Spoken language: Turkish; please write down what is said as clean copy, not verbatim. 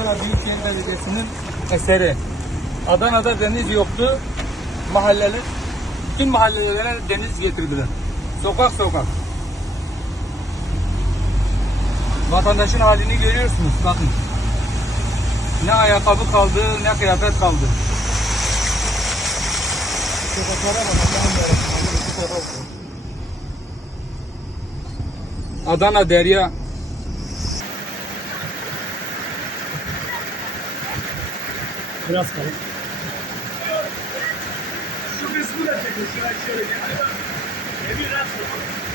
Ankara Büyükşehir Belediyesi'nin eseri. Adana'da deniz yoktu. Mahalleler, bütün mahallelere deniz getirdiler. Sokak sokak. Vatandaşın halini görüyorsunuz. Bakın. Ne ayakkabı kaldı, ne kıyafet kaldı. Sokaklara bak. Adana Derya. Biraz kalın. Şu kısmı da çekin. Şurayı şöyle. Hadi bak. Emir nasıl?